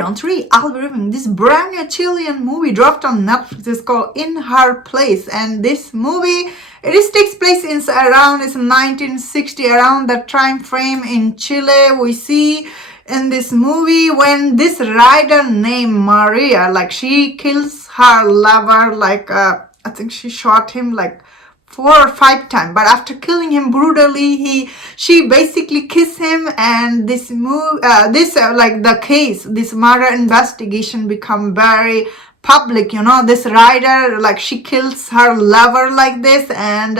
everyone, today I'll be reviewing this brand new Chilean movie dropped on Netflix. It's called In Her Place, and this movie, takes place in around 1960, around that time frame in Chile. We see in this movie when this writer named Maria, like she kills her lover, like I think she shot him like 4 or 5 times, but after killing him brutally, she basically kissed him, and this murder investigation become very public. This writer, like she kills her lover like this, and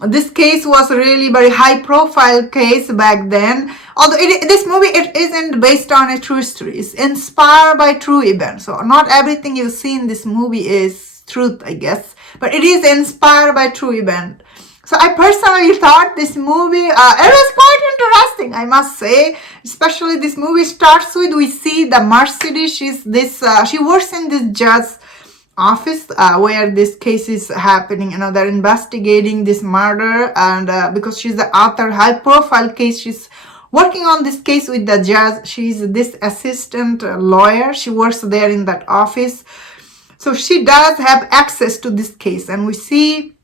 this case was really very high profile case back then. Although this movie, it isn't based on a true story. It's inspired by true events. So not everything you see in this movie is truth, I guess. But it is inspired by true event. So I personally thought this movie, it was quite interesting, I must say. Especially this movie starts with, we see the Mercedes. She works in this judge office where this case is happening. They're investigating this murder, and because she's the author, high profile case, she's working on this case with the judge. She's this assistant lawyer. She works there in that office. So she does have access to this case, and we see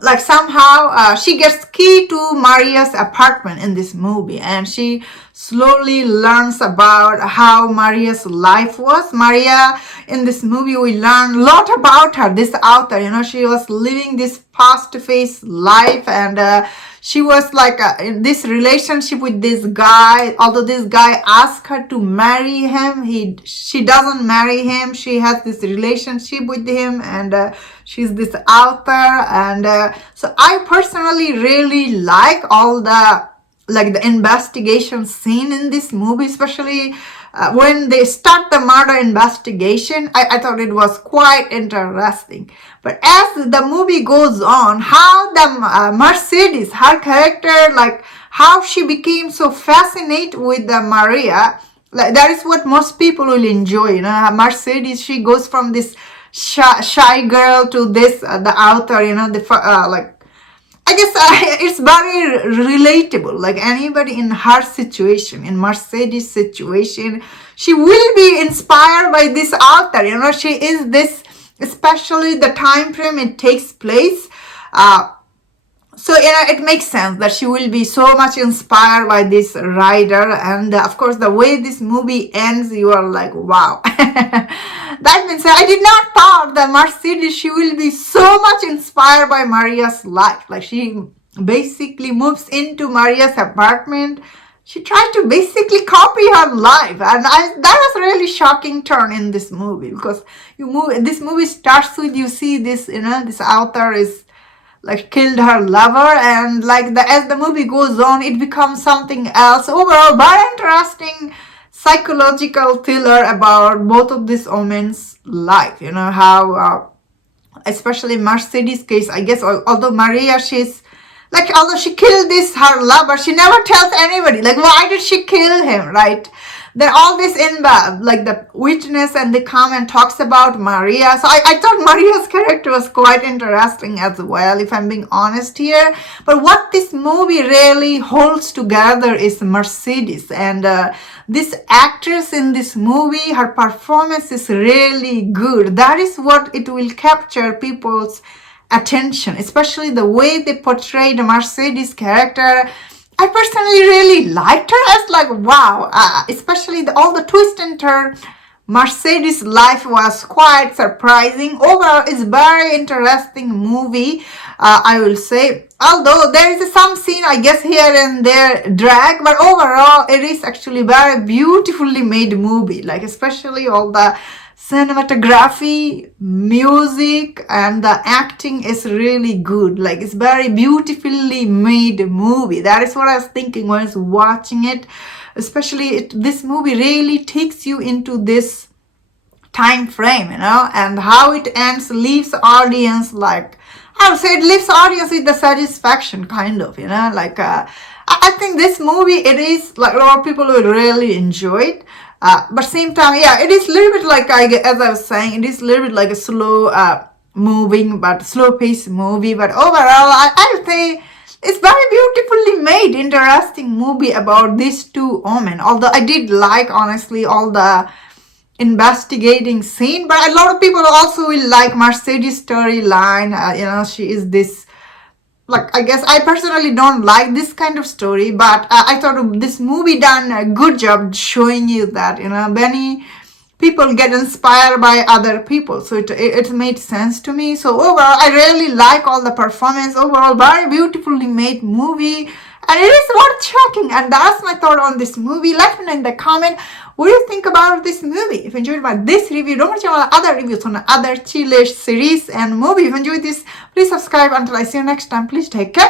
like somehow she gets key to Maria's apartment in this movie, and she slowly learns about how Maria's life was. Maria, in this movie, we learn a lot about her, this author. She was living this past-faced life, and she was like in this relationship with this guy. Although this guy asked her to marry him, she doesn't marry him. She has this relationship with him, and she's this author. And so I personally really like all the investigation scene in this movie, especially when they start the murder investigation. I thought it was quite interesting. But as the movie goes on, how the Mercedes, her character, like how she became so fascinated with the Maria, like that is what most people will enjoy. Mercedes, she goes from this shy girl to this the author. I guess it's very relatable. Like anybody in her situation, in Mercedes' situation, she will be inspired by this author. She is this, especially the time frame it takes place. So it makes sense that she will be so much inspired by this writer. And of course, the way this movie ends, you are like, wow. That means I did not thought that Mercedes, she will be so much inspired by Maria's life. Like she basically moves into Maria's apartment. She tried to basically copy her life, and that was a really shocking turn in this movie, because this movie starts with, you see this, this author is like killed her lover, and like as the movie goes on, it becomes something else. Overall, very interesting psychological thriller about both of these women's life. How especially Mercedes' case, I guess, although Maria, although she killed her lover, she never tells anybody, like, why did she kill him, right? Then all this like the witness, and they come and talks about Maria. So I thought Maria's character was quite interesting as well, if I'm being honest here. But what this movie really holds together is Mercedes, and this actress in this movie, her performance is really good. That is what it will capture people's attention, especially the way they portrayed Mercedes' character. I personally really liked her. I was like, wow, especially all the twist and turn. Mercedes' life was quite surprising. Overall, it's very interesting movie, I will say. Although there is some scene, I guess, here and there drag, but overall, it is actually very beautifully made movie. Like especially all the cinematography, music, and the acting is really good. Like it's very beautifully made movie. That is what I was thinking when I was watching it. Especially this movie really takes you into this time frame, and how it ends leaves audience, like I would say, it leaves audience with the satisfaction, kind of, like I think this movie, it is like a lot of people will really enjoy it. But same time, yeah, it is a little bit like, as I was saying, it is a little bit like a slow moving, but slow paced movie. But overall, I would say it's very beautifully made, interesting movie about these two women. Although I did like, honestly, all the investigating scene. But a lot of people also will like Mercedes storyline. You know, she is this, like, I guess I personally don't like this kind of story, but I thought this movie done a good job showing you that, you know, many people get inspired by other people, so it made sense to me. So overall, I really like all the performance. Overall, very beautifully made movie, and it is worth checking. And that's my thought on this movie. Let me know in the comment what do you think about this movie. If you enjoyed my this review, don't forget to check out other reviews on other chillish series and movie. If you enjoyed this, please subscribe. Until I see you next time, please take care.